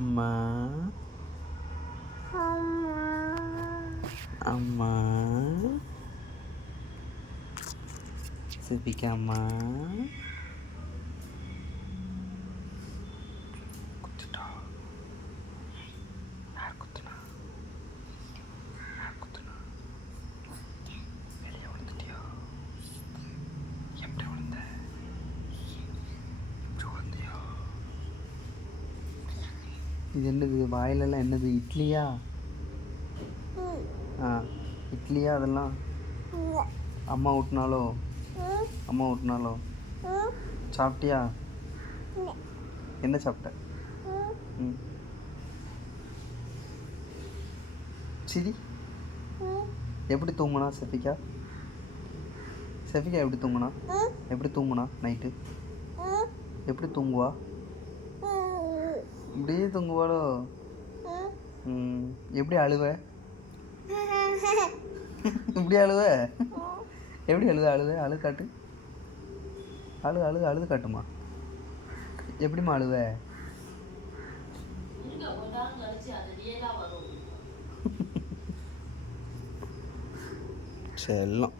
அம்மா அம்மா செபிக்கா அம்மா குத்துட்டா. யார் குத்துனா? யார் குத்துனா? வெளியே விழுந்துட்டியா? எப்படி விழுந்த? இப்படி விழுந்தியா? இது என்னது வாயிலெல்லாம் என்னது? இட்லியா? ஆ இட்லியா அதெல்லாம்? அம்மா ஊட்டினாலோ? அம்மா ஊட்டினாலோ? சாப்பிட்டியா? என்ன சாப்பிட்ட? ம் சரி எப்படி தூங்குனா செஃபிகா? செஃபிகா எப்படி தூங்குனா? எப்படி தூங்குனா நைட்டு? எப்படி தூங்குவா? இப்படியே தூங்குவாளோ? எப்படி அழுவ? இப்படி அழுவ? எப்படி அழுது காட்டு. அழுது காட்டுமா? எப்படிம்மா அழுவ? செல்லம்.